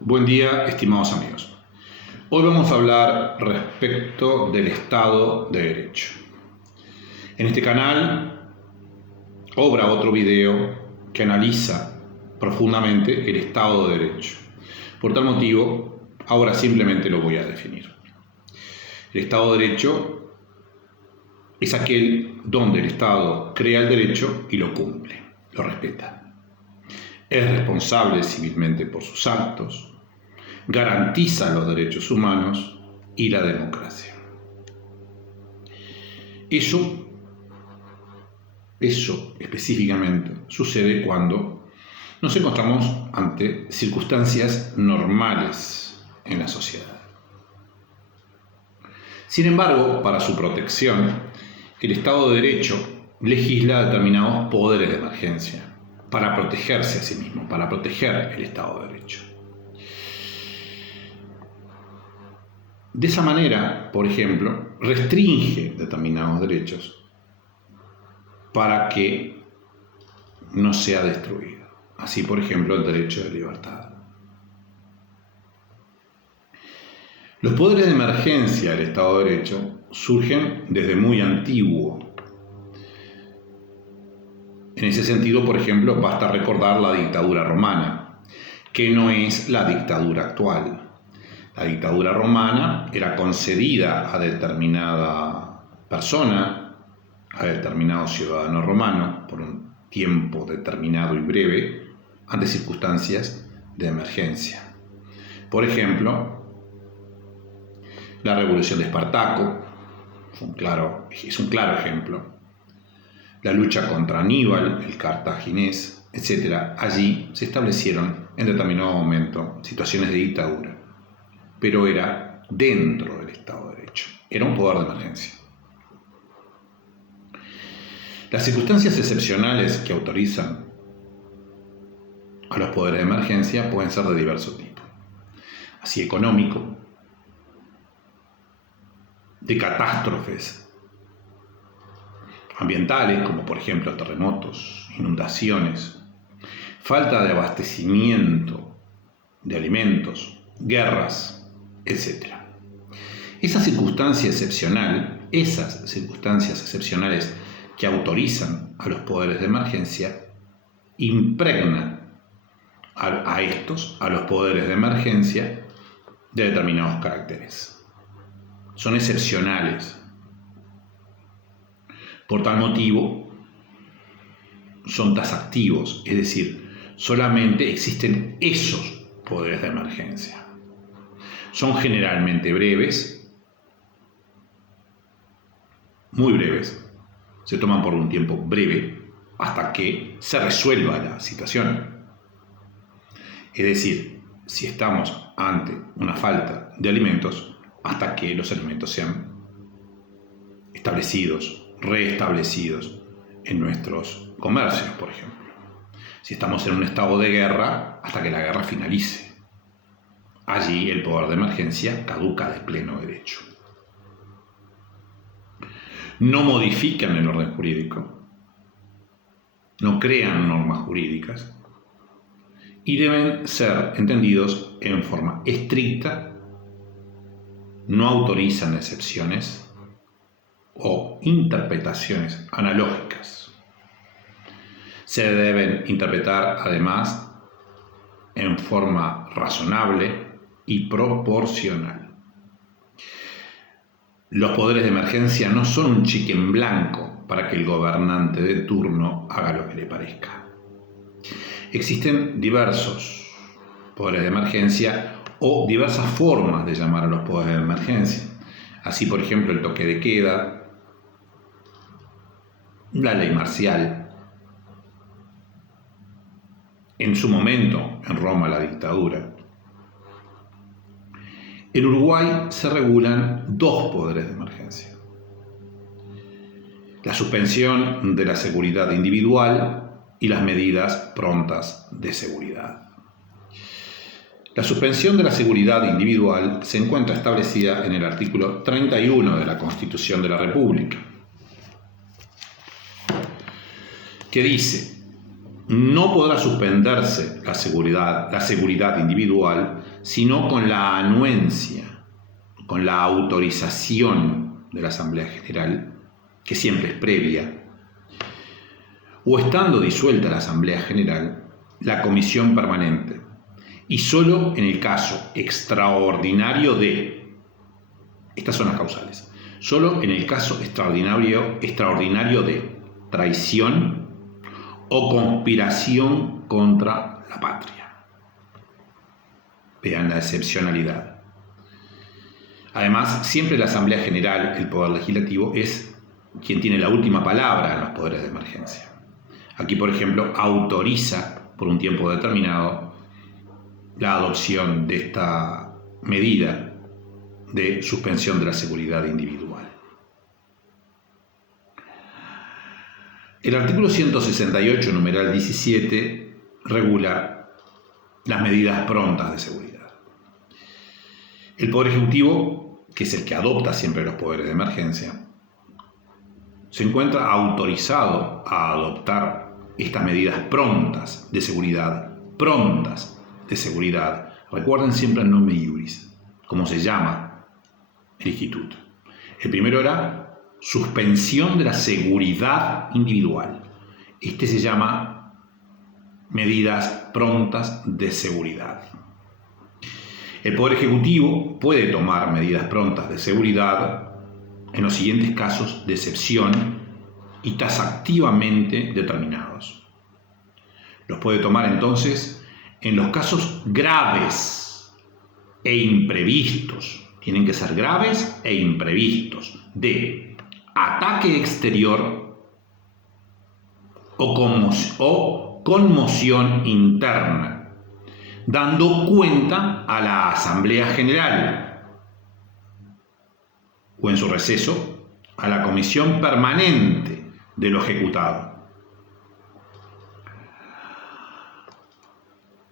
Buen día, estimados amigos. Hoy vamos a hablar respecto del Estado de Derecho. En este canal obra otro video que analiza profundamente el Estado de Derecho. Por tal motivo, ahora simplemente lo voy a definir. El Estado de Derecho es aquel donde el Estado crea el derecho y lo cumple, lo respeta. Es responsable civilmente por sus actos, garantiza los derechos humanos y la democracia. Eso específicamente sucede cuando nos encontramos ante circunstancias normales en la sociedad. Sin embargo, para su protección, el Estado de Derecho legisla determinados poderes de emergencia para protegerse a sí mismo, para proteger el Estado de Derecho. De esa manera, por ejemplo, restringe determinados derechos para que no sea destruido. Así, por ejemplo, el derecho de libertad. Los poderes de emergencia del Estado de Derecho surgen desde muy antiguo. En ese sentido, por ejemplo, basta recordar la dictadura romana, que no es la dictadura actual. La dictadura romana era concedida a determinada persona, a determinado ciudadano romano, por un tiempo determinado y breve, ante circunstancias de emergencia. Por ejemplo, la revolución de Espartaco es un claro ejemplo. La lucha contra Aníbal, el cartaginés, etc. Allí se establecieron en determinado momento situaciones de dictadura, pero era dentro del Estado de Derecho, era un poder de emergencia. Las circunstancias excepcionales que autorizan a los poderes de emergencia pueden ser de diverso tipo, así económico, de catástrofes ambientales, como por ejemplo terremotos, inundaciones, falta de abastecimiento de alimentos, guerras, etc. Esas circunstancias excepcionales que autorizan a los poderes de emergencia impregnan a los poderes de emergencia de determinados caracteres. Son excepcionales. Por tal motivo, son taxativos, es decir, solamente existen esos poderes de emergencia. Son generalmente breves, muy breves, se toman por un tiempo breve hasta que se resuelva la situación. Es decir, si estamos ante una falta de alimentos, hasta que los alimentos sean establecidos, reestablecidos en nuestros comercios, por ejemplo. Si estamos en un estado de guerra, hasta que la guerra finalice. Allí el poder de emergencia caduca de pleno derecho. No modifican el orden jurídico, no crean normas jurídicas y deben ser entendidos en forma estricta, no autorizan excepciones o interpretaciones analógicas. Se deben interpretar además en forma razonable y proporcional. Los poderes de emergencia no son un cheque en blanco para que el gobernante de turno haga lo que le parezca. Existen diversos poderes de emergencia o diversas formas de llamar a los poderes de emergencia. Así, por ejemplo, el toque de queda, la ley marcial, en su momento en Roma la dictadura. En Uruguay se regulan dos poderes de emergencia: la suspensión de la seguridad individual y las medidas prontas de seguridad. La suspensión de la seguridad individual se encuentra establecida en el artículo 31 de la Constitución de la República, que dice: no podrá suspenderse la seguridad individual, sino con la anuencia, con la autorización de la Asamblea General, que siempre es previa, o estando disuelta la Asamblea General, la Comisión Permanente, y solo en el caso extraordinario de, estas son las causales, solo en el caso extraordinario de traición o conspiración contra la patria. Vean la excepcionalidad. Además, siempre la Asamblea General, el Poder Legislativo, es quien tiene la última palabra en los poderes de emergencia. Aquí, por ejemplo, autoriza por un tiempo determinado la adopción de esta medida de suspensión de la seguridad individual. El artículo 168, numeral 17, regula las medidas prontas de seguridad. El Poder Ejecutivo, que es el que adopta siempre los poderes de emergencia, se encuentra autorizado a adoptar estas medidas prontas de seguridad. Recuerden siempre el nombre iuris, como se llama el instituto. El primero era suspensión de la seguridad individual. Este se llama medidas prontas de seguridad. El Poder Ejecutivo puede tomar medidas prontas de seguridad en los siguientes casos de excepción y taxativamente determinados. Los puede tomar entonces en los casos graves e imprevistos. Tienen que ser graves e imprevistos de ataque exterior o conmoción interna, dando cuenta a la Asamblea General o en su receso a la Comisión Permanente de lo ejecutado.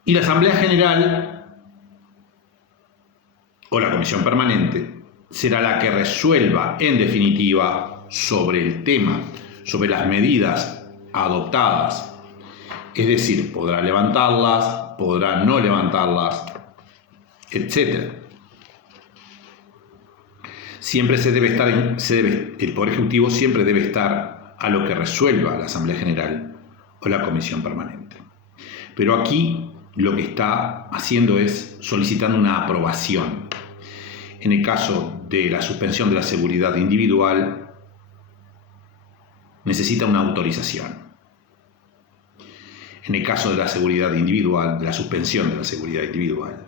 Y la Asamblea General o la Comisión Permanente será la que resuelva en definitiva sobre el tema, sobre las medidas adoptadas. Es decir, podrá levantarlas, podrá no levantarlas, etc. Siempre el Poder Ejecutivo siempre debe estar a lo que resuelva la Asamblea General o la Comisión Permanente. Pero aquí lo que está haciendo es solicitando una aprobación. En el caso de la suspensión de la seguridad individual, necesita una autorización. En el caso de la seguridad individual, de la suspensión de la seguridad individual,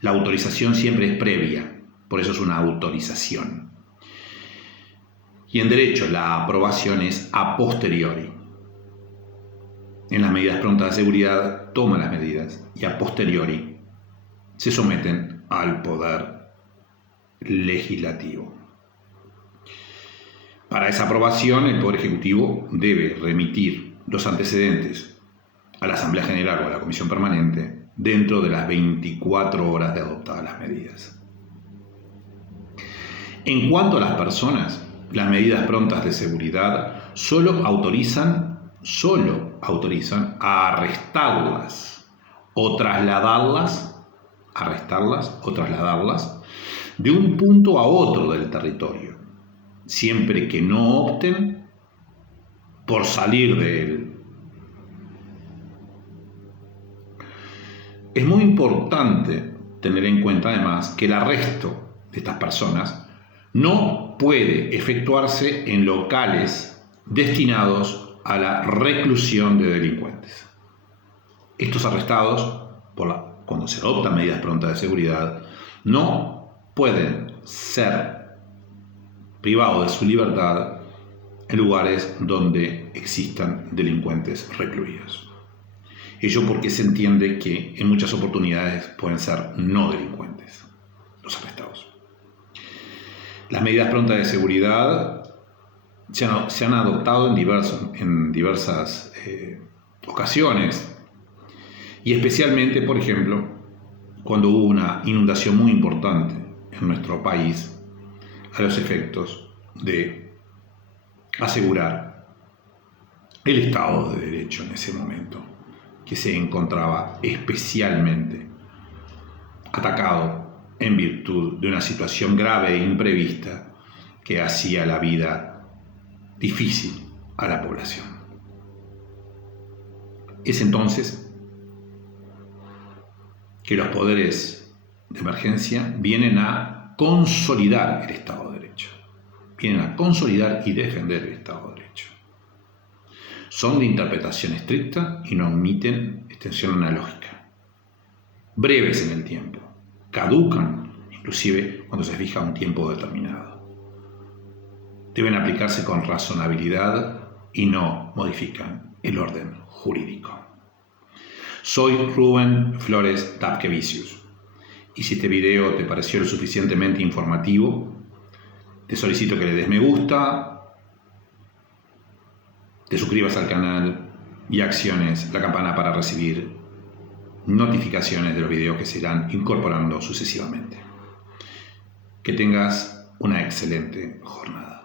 la autorización siempre es previa, por eso es una autorización. Y en derecho, la aprobación es a posteriori. En las medidas prontas de seguridad toma las medidas y a posteriori se someten al Poder Legislativo. Para esa aprobación, el Poder Ejecutivo debe remitir los antecedentes a la Asamblea General o a la Comisión Permanente dentro de las 24 horas de adoptadas las medidas. En cuanto a las personas, las medidas prontas de seguridad solo autorizan a arrestarlas o trasladarlas de un punto a otro del territorio, siempre que no opten por salir de él. Es muy importante tener en cuenta además que el arresto de estas personas no puede efectuarse en locales destinados a la reclusión de delincuentes. Estos arrestados, cuando se adoptan medidas prontas de seguridad, no pueden ser privados de su libertad en lugares donde existan delincuentes recluidos. Ello porque se entiende que en muchas oportunidades pueden ser no delincuentes los arrestados. Las medidas prontas de seguridad se han adoptado en diversas ocasiones, y especialmente, por ejemplo, cuando hubo una inundación muy importante en nuestro país, a los efectos de asegurar el Estado de Derecho en ese momento, que se encontraba especialmente atacado en virtud de una situación grave e imprevista que hacía la vida difícil a la población. Es entonces que los poderes de emergencia vienen a consolidar el Estado de Derecho, vienen a consolidar y defender el Estado de Derecho. Son de interpretación estricta y no admiten extensión analógica, breves en el tiempo, caducan inclusive cuando se fija un tiempo determinado. Deben aplicarse con razonabilidad y no modifican el orden jurídico. Soy Rubén Flores Dapkevicius y si este video te pareció lo suficientemente informativo, te solicito que le des me gusta, te suscribas al canal y acciones la campana para recibir notificaciones de los videos que se irán incorporando sucesivamente. Que tengas una excelente jornada.